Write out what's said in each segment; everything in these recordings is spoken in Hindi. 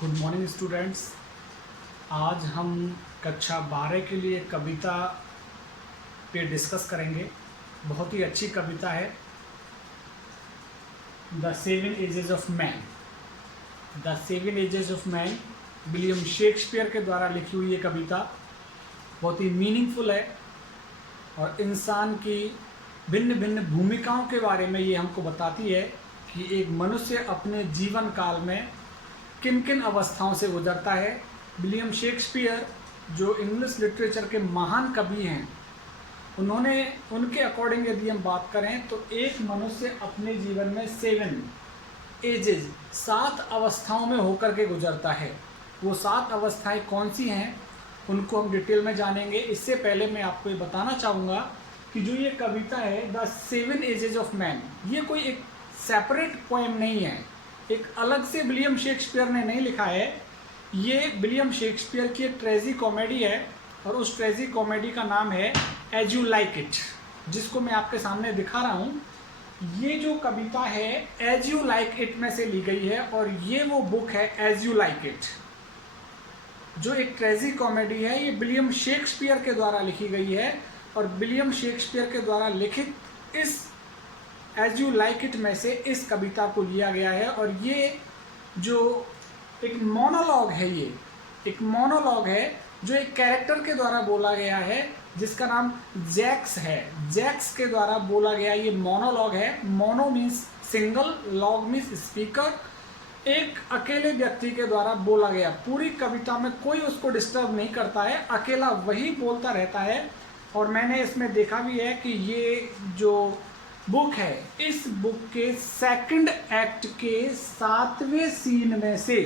Good morning students. आज हम कक्षा 12 के लिए कविता पे डिस्कस करेंगे। बहुत ही अच्छी कविता है, the seven ages of man. The seven ages of man William Shakespeare के द्वारा लिखी हुई ये कविता बहुत ही मीनिंगफुल है और इंसान की भिन्न भिन्न भूमिकाओं के बारे में ये हमको बताती है कि एक मनुष्य अपने जीवन काल में किन किन अवस्थाओं से गुजरता है। विलियम शेक्सपियर जो इंग्लिश लिटरेचर के महान कवि हैं, उनके अकॉर्डिंग यदि हम बात करें तो एक मनुष्य अपने जीवन में 7 अवस्थाओं में होकर के गुजरता है। वो 7 अवस्थाएं कौन सी हैं उनको हम डिटेल में जानेंगे। इससे पहले मैं आपको ये बताना चाहूँगा कि जो ये कविता है द 7 एजेस ऑफ मैन, ये कोई एक सेपरेट पोएम नहीं है, एक अलग से विलियम शेक्सपियर ने नहीं लिखा है। ये विलियम शेक्सपियर की एक ट्रेजी कॉमेडी है और उस ट्रेजी कॉमेडी का नाम है एज यू लाइक इट, जिसको मैं आपके सामने दिखा रहा हूँ। ये जो कविता है एज यू लाइक इट में से ली गई है और ये वो बुक है एज यू लाइक इट, जो एक ट्रेजी कॉमेडी है। ये विलियम शेक्सपियर के द्वारा लिखी गई है और विलियम शेक्सपियर के द्वारा लिखित इस एज यू लाइक इट में से इस कविता को लिया गया है। और ये जो एक मोनोलॉग है, ये एक मोनोलॉग है जो एक कैरेक्टर के द्वारा बोला गया है जिसका नाम जैक्स है। जैक्स के द्वारा बोला गया ये मोनोलॉग है। Mono means single, log means speaker. एक अकेले व्यक्ति के द्वारा बोला गया। पूरी कविता में कोई उसको डिस्टर्ब नहीं करता है, अकेला वही बोलता रहता है। और मैंने इसमें देखा भी है कि ये जो बुक है, इस बुक के सेकंड एक्ट के 7वें सीन में से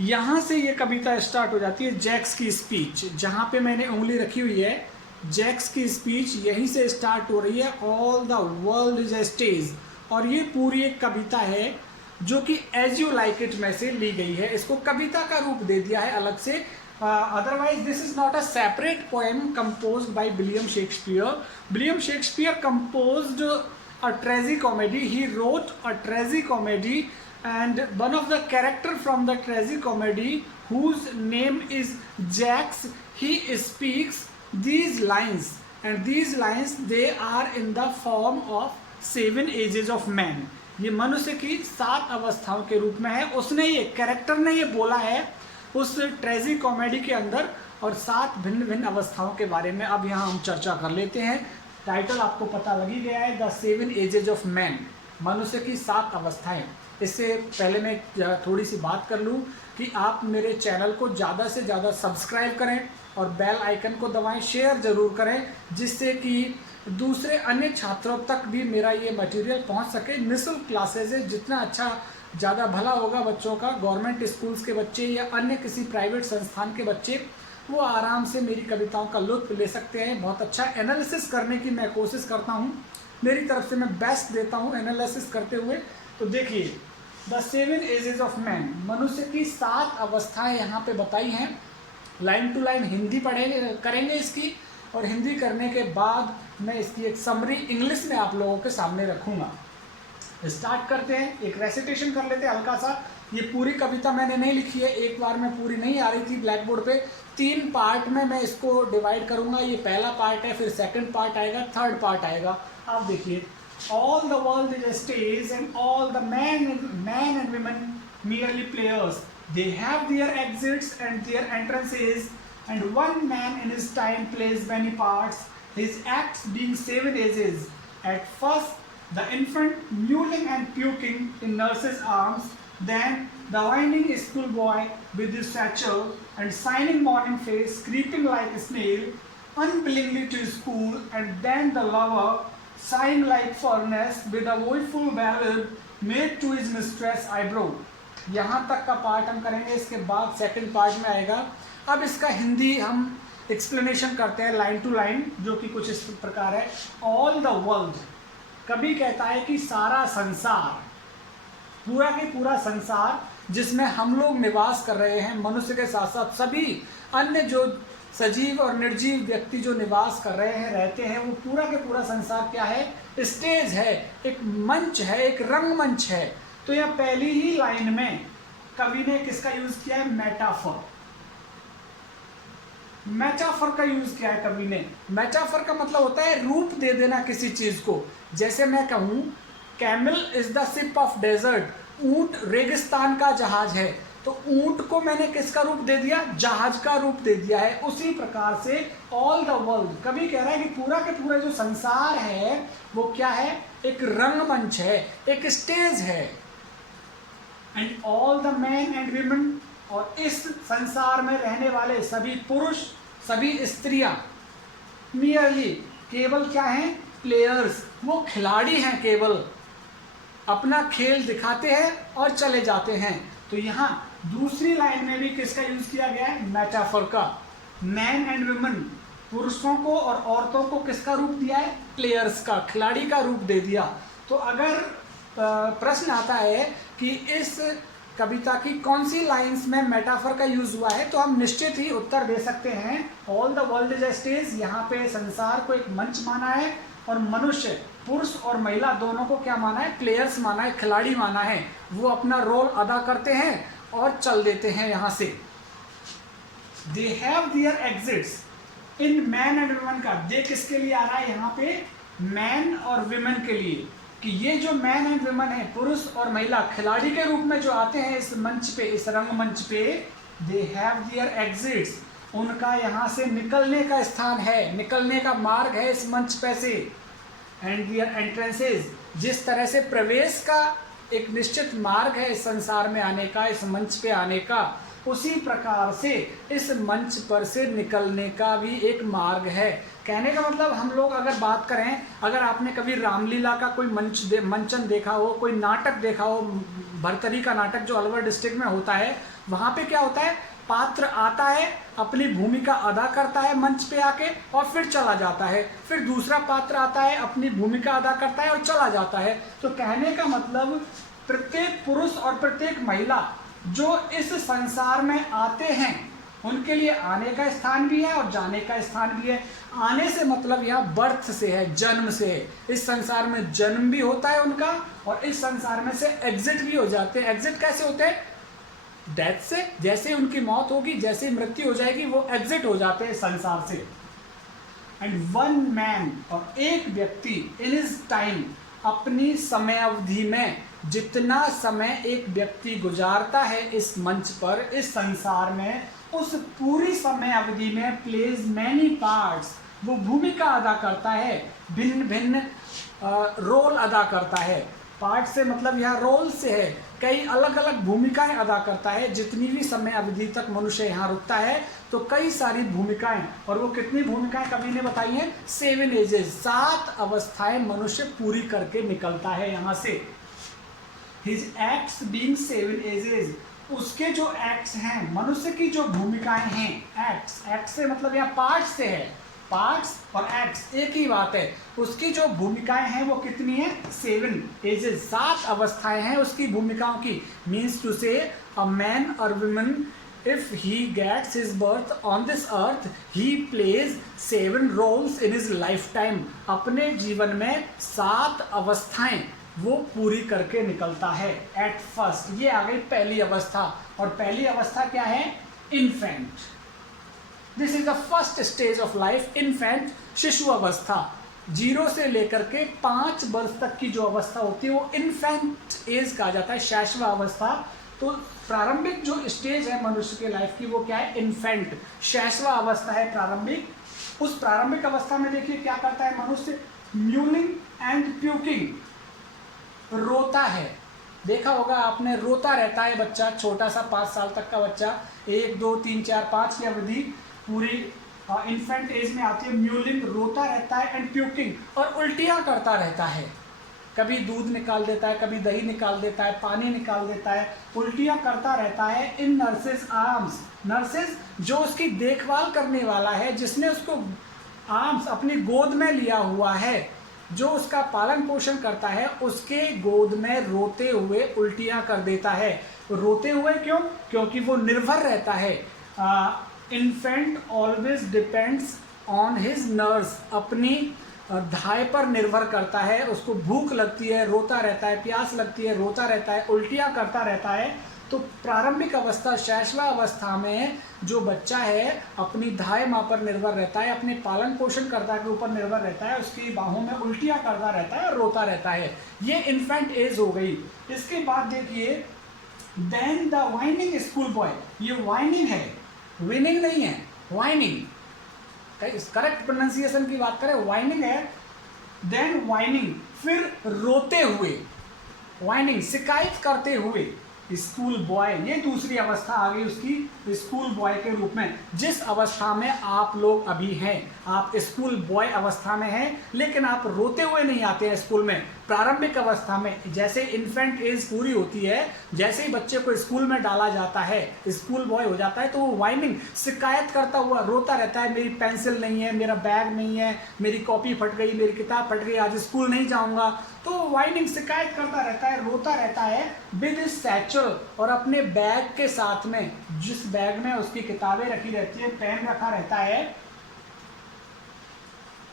यहाँ से ये कविता स्टार्ट हो जाती है। जैक्स की स्पीच, जहाँ पे मैंने उंगली रखी हुई है, जैक्स की स्पीच यहीं से स्टार्ट हो रही है। All the world is a stage. और ये पूरी एक कविता है जो कि एज यू लाइक इट में से ली गई है। इसको कविता का रूप दे दिया है अलग से। Otherwise this is not a separate poem composed by William Shakespeare. William Shakespeare composed a tragicomedy. He wrote a tragicomedy and one of the character from the tragicomedy, whose name is Jacks, he speaks these lines, and these lines they are in the form of 7 ages of man. ये मनुष्य की 7 अवस्थाओं के रूप में है। उसने ये कैरेक्टर ने ये बोला है उस ट्रेजी कॉमेडी के अंदर। और 7 भिन्न भिन्न अवस्थाओं के बारे में अब यहाँ हम चर्चा कर लेते हैं। टाइटल आपको पता लग ही गया है, द 7 एजेस ऑफ मैन, मनुष्य की 7 अवस्थाएं। इससे पहले मैं थोड़ी सी बात कर लूँ कि आप मेरे चैनल को ज़्यादा से ज़्यादा सब्सक्राइब करें और बेल आइकन को दबाएं, शेयर ज़रूर करें, जिससे कि दूसरे अन्य छात्रों तक भी मेरा ये मटेरियल पहुँच सके। निःशुल्क क्लासेज है, जितना अच्छा ज़्यादा भला होगा बच्चों का। गवर्नमेंट स्कूल्स के बच्चे या अन्य किसी प्राइवेट संस्थान के बच्चे वो आराम से मेरी कविताओं का लुत्फ ले सकते हैं। बहुत अच्छा एनालिसिस करने की मैं कोशिश करता हूँ, मेरी तरफ से मैं बेस्ट देता हूँ एनालिसिस करते हुए। तो देखिए, द 7 एजेस ऑफ मैन, मनुष्य की 7 अवस्थाएं यहाँ पे बताई हैं। लाइन टू लाइन हिंदी करेंगे इसकी, और हिंदी करने के बाद मैं इसकी एक समरी इंग्लिश में आप लोगों के सामने रखूँगा। स्टार्ट करते हैं, एक रेसिटेशन कर लेते हैं हल्का सा। ये पूरी कविता मैंने नहीं लिखी है, एक बार में पूरी नहीं आ रही थी ब्लैक बोर्ड पे। 3 पार्ट में मैं इसको डिवाइड करूंगा। ये पहला पार्ट है, फिर सेकंड पार्ट आएगा, थर्ड पार्ट आएगा। आप देखिए, all the world is a stage and all the man and women merely players. They have their exits and their entrances, and one man in his time plays many parts, his acts being 7 ages. At first the infant mewling and puking in nurse's arms, then the whining schoolboy with his satchel and shining morning face creeping like a snail unwillingly to school, and then the lover sighing like furnace with a woeful ballad made to his mistress eyebrow. यहाँ तक का पार्ट हम करेंगे, इसके बाद सेकंड पार्ट में आएगा। अब इसका हिंदी हम एक्सप्लेनेशन करते हैं लाइन टू लाइन, जो कि कुछ इस प्रकार है। ऑल द वर्ल्ड, कवि कहता है कि सारा संसार, पूरा के पूरा संसार जिसमें हम लोग निवास कर रहे हैं, मनुष्य के साथ साथ सभी अन्य जो सजीव और निर्जीव व्यक्ति जो निवास कर रहे हैं, रहते हैं, वो पूरा के पूरा संसार क्या है? स्टेज है, एक मंच है, एक रंगमंच है। तो यह पहली ही लाइन में कवि ने किसका यूज किया है? मेटाफर। मेटाफर का यूज किया है कवि ने। मेटाफर का मतलब होता है रूप दे देना किसी चीज को। जैसे मैं कहूं camel is the ship of desert, ऊंट रेगिस्तान का जहाज है, तो ऊंट को मैंने किसका रूप दे दिया? जहाज का रूप दे दिया है। उसी प्रकार से ऑल द वर्ल्ड, कवि कह रहा है कि पूरा के पूरा जो संसार है वो क्या है? एक रंगमंच है, एक स्टेज है। And all the man and women, और इस संसार में रहने वाले सभी पुरुष सभी स्त्रियां मियरली केवल क्या हैं? प्लेयर्स, वो खिलाड़ी हैं, केवल अपना खेल दिखाते हैं और चले जाते हैं। तो यहाँ दूसरी लाइन में भी किसका यूज किया गया है? मेटाफर का। मैन एंड वुमेन, पुरुषों को और औरतों को किसका रूप दिया है? प्लेयर्स का, खिलाड़ी का रूप दे दिया। तो अगर प्रश्न आता है कि इस कविता की कौन सी लाइंस में मेटाफर का यूज हुआ है, तो हम निश्चित ही उत्तर दे सकते हैं all the world is a stage. यहाँ पे संसार को एक मंच माना है और मनुष्य, पुरुष और महिला दोनों को क्या माना है? प्लेयर्स माना है, खिलाड़ी माना है। वो अपना रोल अदा करते हैं और चल देते हैं यहाँ से। They have their exits in man and women का, दे किसके लिए आ रहा है यहाँ पे? मैन और विमेन के लिए, कि ये जो मैन एंड वुमेन है, पुरुष और महिला खिलाड़ी के रूप में जो आते हैं इस मंच पे, इस रंगमंच पे, दे हैव देयर एग्जिट्स, उनका यहाँ से निकलने का स्थान है, निकलने का मार्ग है इस मंच पे से। एंड देयर एंट्रेंसेस, जिस तरह से प्रवेश का एक निश्चित मार्ग है इस संसार में आने का, इस मंच पे आने का, उसी प्रकार से इस मंच पर से निकलने का भी एक मार्ग है। कहने का मतलब हम लोग अगर बात करें, अगर आपने कभी रामलीला का कोई मंचन देखा हो, कोई नाटक देखा हो, भरतरी का नाटक जो अलवर डिस्ट्रिक्ट में होता है, वहाँ पे क्या होता है? पात्र आता है, अपनी भूमिका अदा करता है मंच पे आके और फिर चला जाता है, फिर दूसरा पात्र आता है, अपनी भूमिका अदा करता है और चला जाता है। तो कहने का मतलब प्रत्येक पुरुष और प्रत्येक महिला जो इस संसार में आते हैं उनके लिए आने का स्थान भी है और जाने का स्थान भी है। आने से मतलब यहाँ बर्थ से है, जन्म से है। इस संसार में जन्म भी होता है उनका और इस संसार में से एग्जिट भी हो जाते हैं। एग्जिट कैसे होते हैं? डेथ से, जैसे उनकी मौत होगी, जैसे मृत्यु हो जाएगी, वो एग्जिट हो जाते हैं संसार से। एंड वन मैन, और एक व्यक्ति इन हिज टाइम, अपनी समय अवधि में, जितना समय एक व्यक्ति गुजारता है इस मंच पर, इस संसार में, उस पूरी समय अवधि में प्लेज मैनी पार्ट्स, वो भूमिका अदा करता है, भिन्न भिन्न रोल अदा करता है। पार्ट से मतलब यहाँ रोल से है, कई अलग अलग भूमिकाएं अदा करता है। जितनी भी समय अवधि तक मनुष्य यहाँ रुकता है तो कई सारी भूमिकाएं, और वो कितनी भूमिकाएं कवि ने बताई हैं? 7 एजेस, 7 अवस्थाएं मनुष्य पूरी करके निकलता है यहाँ से। His acts being 7 ages, उसके जो एक्ट्स हैं, मनुष्य की जो भूमिकाएं हैं, एक्ट्स से मतलब यहाँ पार्ट्स से है, पार्ट्स और एक्ट्स एक ही बात है। उसकी जो भूमिकाएं हैं वो कितनी है? 7 एजेस, 7 अवस्थाएं हैं उसकी भूमिकाओं की। मीन्स टू से अ मैन और women, if he gets his birth on this earth, he plays 7 roles in his lifetime। अपने जीवन में 7 अवस्थाएं वो पूरी करके निकलता है। एट फर्स्ट, ये आ गई पहली अवस्था, और पहली अवस्था क्या है? Infant. This is the first stage of life, infant, शिशु अवस्था। 0 से लेकर के 5 वर्ष तक की जो अवस्था होती है वो इन्फेंट एज कहा जाता है, शैशव अवस्था। तो प्रारंभिक जो स्टेज है मनुष्य के लाइफ की वो क्या है? इन्फेंट, शैशव अवस्था है प्रारंभिक। उस प्रारंभिक अवस्था में देखिए क्या करता है मनुष्य? म्यूलिंग एंड प्यूकिंग, रोता है। देखा होगा आपने, रोता रहता है बच्चा, छोटा सा 5 साल तक का बच्चा, 1 2 3 4 5 की अवधि पूरी इन्फेंट एज में आती है। म्यूलिंग, रोता रहता है, एंड प्यूकिंग, और उल्टियाँ करता रहता है। कभी दूध निकाल देता है, कभी दही निकाल देता है, पानी निकाल देता है, उल्टियाँ करता रहता है। इन नर्सेज आर्म्स, नर्सेज जो उसकी देखभाल करने वाला है, जिसने उसको आर्म्स अपनी गोद में लिया हुआ है, जो उसका पालन पोषण करता है, उसके गोद में रोते हुए उल्टियाँ कर देता है। रोते हुए क्यों? क्योंकि वो निर्भर रहता है। Infant always depends on his nurse, अपनी धाय पर निर्भर करता है। उसको भूख लगती है, रोता रहता है, प्यास लगती है, रोता रहता है, उल्टियाँ करता रहता है। तो प्रारंभिक अवस्था शैशव अवस्था में जो बच्चा है अपनी दाएं माँ पर निर्भर रहता है, अपने पालन पोषण कर्ता के ऊपर निर्भर रहता है, उसकी बाहों में उल्टियाँ करता रहता है और रोता रहता है। ये इन्फेंट एज हो गई। इसके बाद देखिए then the whining school boy, ये वाइनिंग है, विनिंग नहीं है, वाइनिंग, करेक्ट प्रोनाउंसिएशन की बात करें वाइनिंग है। देन वाइनिंग, फिर रोते हुए, वाइनिंग शिकायत करते हुए स्कूल बॉय, ये दूसरी अवस्था आ गई उसकी स्कूल बॉय के रूप में। जिस अवस्था में आप लोग अभी हैं, आप स्कूल बॉय अवस्था में हैं, लेकिन आप रोते हुए नहीं आते हैं स्कूल में। प्रारंभिक अवस्था में जैसे इन्फेंट एज पूरी होती है, जैसे ही बच्चे को स्कूल में डाला जाता है, स्कूल बॉय हो जाता है, तो वो वाइनिंग शिकायत करता हुआ रोता रहता है, मेरी पेंसिल नहीं है, मेरा बैग नहीं है, मेरी कॉपी फट गई, मेरी किताब फट गई, आज स्कूल नहीं जाऊंगा। तो वाइनिंग शिकायत करता रहता है, रोता रहता है विद सैचुअल, और अपने बैग के साथ में, जिस बैग में उसकी किताबें रखी रहती है, पेन रखा रहता है,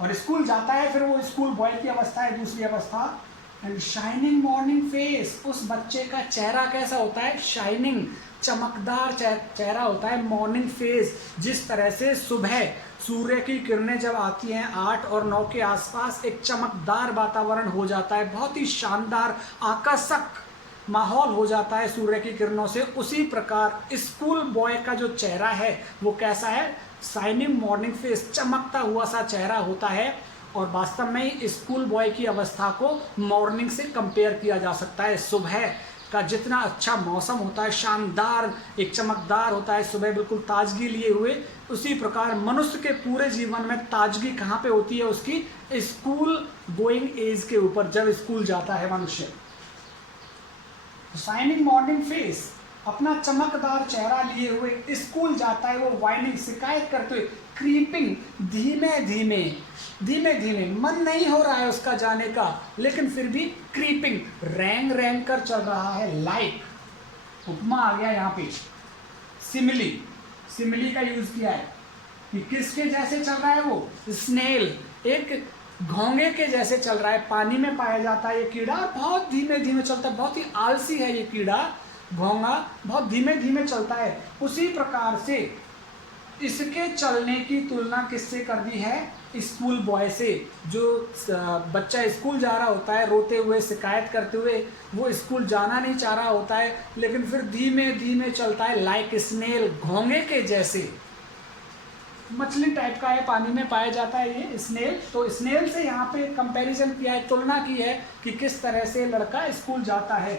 और स्कूल जाता है। फिर वो स्कूल बॉय की अवस्था है, दूसरी अवस्था। एंड शाइनिंग मॉर्निंग फेस, उस बच्चे का चेहरा कैसा होता है, शाइनिंग, चमकदार चेहरा होता है। मॉर्निंग फेस, जिस तरह से सुबह सूर्य की किरणें जब आती हैं 8 और 9 के आसपास, एक चमकदार वातावरण हो जाता है, बहुत ही शानदार आकर्षक माहौल हो जाता है सूर्य की किरणों से। उसी प्रकार स्कूल बॉय का जो चेहरा है वो कैसा है, शाइनिंग मॉर्निंग फेस, चमकता हुआ सा चेहरा होता है। और वास्तव में स्कूल बॉय की अवस्था को मॉर्निंग से कंपेयर किया जा सकता है। सुबह का जितना अच्छा मौसम होता है, शानदार, एक चमकदार होता है, सुबह बिल्कुल ताजगी लिए हुए, उसी प्रकार मनुष्य के पूरे जीवन में ताजगी कहाँ पे होती है, उसकी स्कूल गोइंग एज के ऊपर, जब स्कूल जाता है मनुष्य। शाइनिंग मॉर्निंग फेस, अपना चमकदार चेहरा लिए हुए स्कूल जाता है वो। वाइनिंग शिकायत करते हुए, क्रीपिंग, धीमे धीमे, धीमे धीमे, मन नहीं हो रहा है उसका जाने का, लेकिन फिर भी क्रीपिंग, रेंग रेंग कर चल रहा है। लाइक, उपमा आ गया यहाँ पे, सिमिली, सिमिली का यूज किया है कि किसके जैसे चल रहा है वो, स्नेल, एक घोंगे के जैसे चल रहा है। पानी में पाया जाता है ये कीड़ा, बहुत धीमे धीमे चलता है, बहुत ही आलसी है ये कीड़ा, घोंगा, बहुत धीमे धीमे चलता है। उसी प्रकार से इसके चलने की तुलना किससे कर दी है, स्कूल बॉय से। जो बच्चा स्कूल जा रहा होता है रोते हुए, शिकायत करते हुए, वो स्कूल जाना नहीं चाह रहा होता है, लेकिन फिर धीमे धीमे चलता है, लाइक स्नेल, घोंगे के जैसे। मछली टाइप का है, पानी में पाया जाता है ये स्नेल। तो स्नेल से यहाँ पे कंपैरिजन किया है, तुलना की है कि किस तरह से लड़का स्कूल जाता है।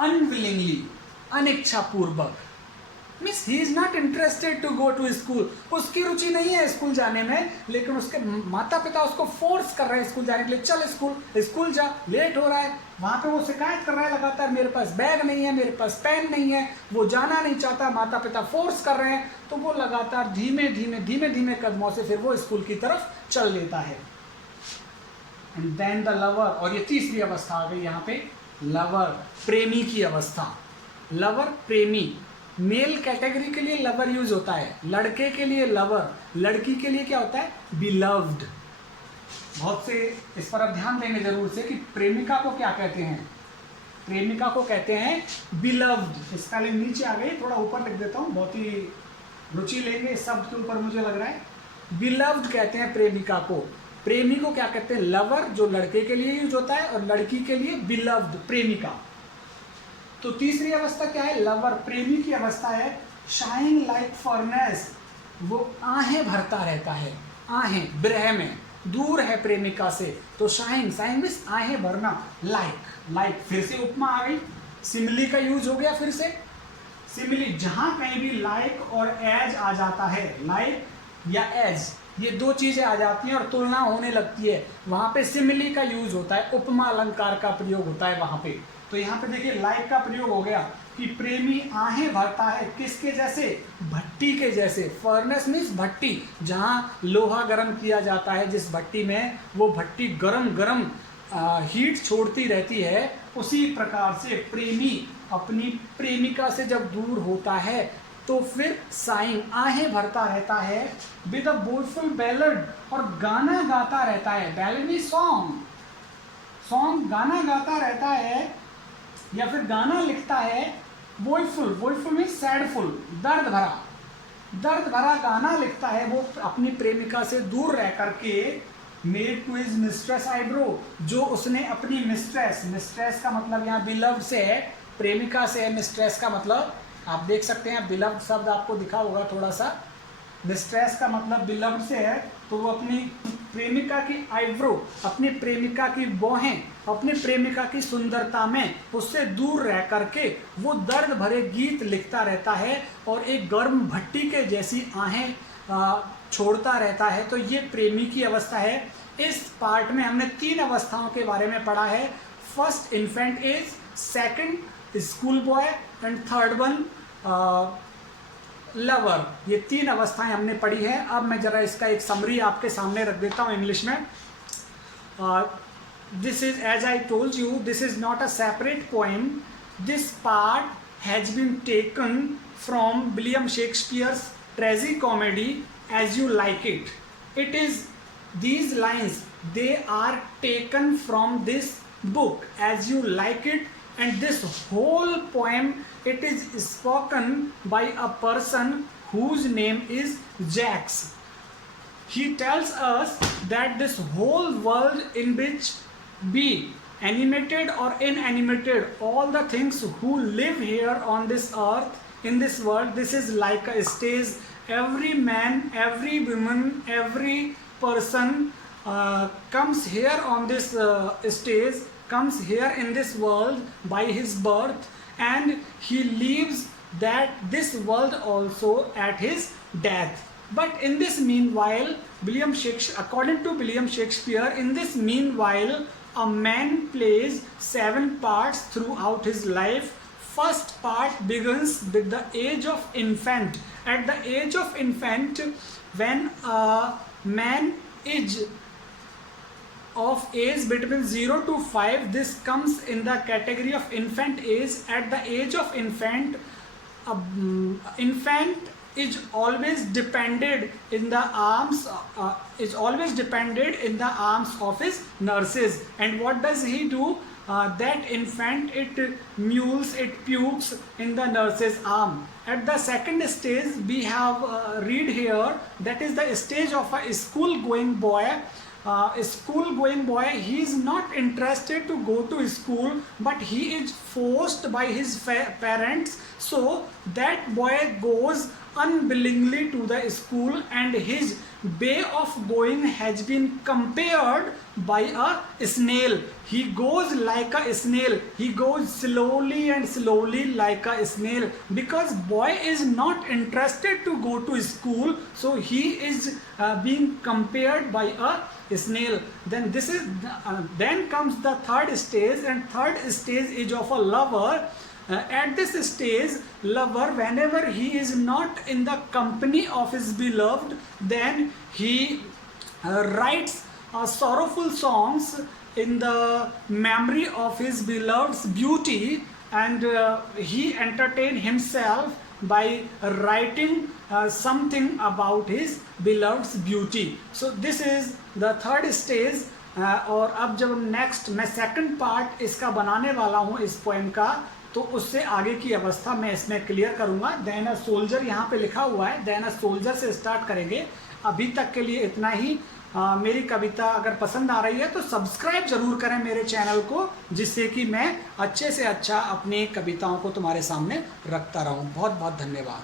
अनविलिंगली, अनिच्छापूर्वक, means he is not interested to go to school, उसकी रुचि नहीं है स्कूल जाने में, लेकिन उसके माता पिता उसको फोर्स कर रहे हैं स्कूल जाने के लिए, चल स्कूल जा, लेट हो रहा है। वहाँ पे वो शिकायत कर रहा है लगातार, मेरे पास बैग नहीं है, मेरे पास पेन नहीं है, वो जाना नहीं चाहता, माता पिता फोर्स कर रहे हैं, तो वो लगातार धीमे धीमे कदमों से फिर वो स्कूल की तरफ चल लेता है। एंड देन द लवर, और ये तीसरी अवस्था आ गई यहाँ पे, लवर, प्रेमी की अवस्था। लवर, प्रेमी, मेल कैटेगरी के लिए लवर यूज होता है, लड़के के लिए लवर, लड़की के लिए क्या होता है, बिलव्ड। बहुत से इस पर अब ध्यान देंगे जरूर से कि प्रेमिका को क्या कहते हैं, प्रेमिका को कहते हैं बिलव्ड। स्पेलिंग नीचे आ गई, थोड़ा ऊपर लिख देता हूँ, बहुत ही रुचि लेंगे इस शब्द के ऊपर, मुझे लग रहा है। बिलव्ड कहते हैं प्रेमिका को, प्रेमी को क्या कहते हैं, लवर, जो लड़के के लिए यूज होता है, और लड़की के लिए बिलव्ड, प्रेमिका। तो तीसरी अवस्था क्या है, लवर, प्रेमी की अवस्था है। शाइन लाइक फर्नेस, वो आहें भरता रहता है, आहें, विरह में, दूर है प्रेमिका से, तो शाइन, शाइन मीन्स आहें भरना, लाइक, फिर से उपमा आ गई, सिमिली का यूज हो गया फिर से। सिमिली, जहां कहीं भी लाइक और एज आ जाता है, लाइक या एज, ये दो चीजें आ जाती हैं और तुलना होने लगती है, वहां पे सिमिली का यूज होता है, उपमा अलंकार का प्रयोग होता है वहां पे। तो यहाँ पे देखिए लाइक का प्रयोग हो गया कि प्रेमी आहें भरता है, किसके जैसे, भट्टी के जैसे। फर्नेस मीन्स भट्टी, जहाँ लोहा गर्म किया जाता है, जिस भट्टी में वो भट्टी गरम हीट छोड़ती रहती है, उसी प्रकार से प्रेमी अपनी प्रेमिका से जब दूर होता है तो फिर साइन, आहें भरता रहता है विद अ बोलफुल बैलड, और गाना गाता रहता है। बैलड मीन्स सॉन्ग, गाना गाता रहता है या फिर गाना लिखता है वॉयफुल, वॉयफुल मीन सैडफुल, दर्द भरा, दर्द भरा गाना लिखता है वो अपनी प्रेमिका से दूर रह करके। Made to his mistress eyebrow, जो उसने अपनी मिस्ट्रेस, मिस्ट्रेस का मतलब यहाँ बिलव्ड से है, प्रेमिका से है, मिस्ट्रेस का मतलब आप देख सकते हैं बिलव्ड शब्द आपको दिखा होगा थोड़ा सा, मिस्ट्रेस का मतलब बिलव्ड से है, तो वो अपनी प्रेमिका की आईब्रो, अपनी प्रेमिका की बाहें, अपनी प्रेमिका की सुंदरता में उससे दूर रह करके वो दर्द भरे गीत लिखता रहता है और एक गर्म भट्टी के जैसी आहें छोड़ता रहता है। तो ये प्रेमी की अवस्था है। इस पार्ट में हमने 3 अवस्थाओं के बारे में पढ़ा है। First infant age, second school boy and third one lover. ये 3 अवस्थाएं हमने पढ़ी है। अब मैं जरा इसका एक समरी आपके सामने रख देता हूँ इंग्लिश में। This is, as I told you, this is not a separate poem, this part has been taken from William Shakespeare's tragicomedy as you like it. It is, these lines, they are taken from this book as you like it, and this whole poem, it is spoken by a person whose name is Jacques. He tells us that this whole world in which be animated or inanimated, all the things who live here on this earth, in this world, this is like a stage. Every man, every woman, every person comes here on this stage, comes here in this world by his birth, and he leaves that this world also at his death. But in this meanwhile, according to William Shakespeare, in this meanwhile, a man plays 7 parts throughout his life. First part begins with the age of infant. At the age of infant, when a man is of age between 0 to 5, this comes in the category of infant age. At the age of infant, infant is always depended in the arms, of his nurses. And what does he do? That infant, it mules, it pukes in the nurse's arm. At the second stage, we have read here, that is the stage of a school going boy. A school going boy, he is not interested to go to school, but he is forced by his parents, so that boy goes unwillingly to the school, and his way of going has been compared by a snail. He goes like a snail, he goes slowly and slowly like a snail, because boy is not interested to go to school, so he is being compared by a snail. Then this is then comes the third stage, and third stage is of a lover. At this stage, lover, whenever he is not in the company of his beloved, then he writes sorrowful songs in the memory of his beloved's beauty, and he entertain himself by writing something about his beloved's beauty. So this is the third stage. और अब जब नेक्स्ट मैं सेकंड पार्ट इसका बनाने वाला हूँ इस पोएम का, तो उससे आगे की अवस्था मैं इसमें क्लियर करूँगा। देन अ सोल्जर यहाँ पे लिखा हुआ है, देन अ सोल्जर से स्टार्ट करेंगे। अभी तक के लिए इतना ही। मेरी कविता अगर पसंद आ रही है तो सब्सक्राइब जरूर करें मेरे चैनल को, जिससे कि मैं अच्छे से अच्छा अपनी कविताओं को तुम्हारे सामने रखता रहूँ। बहुत बहुत धन्यवाद।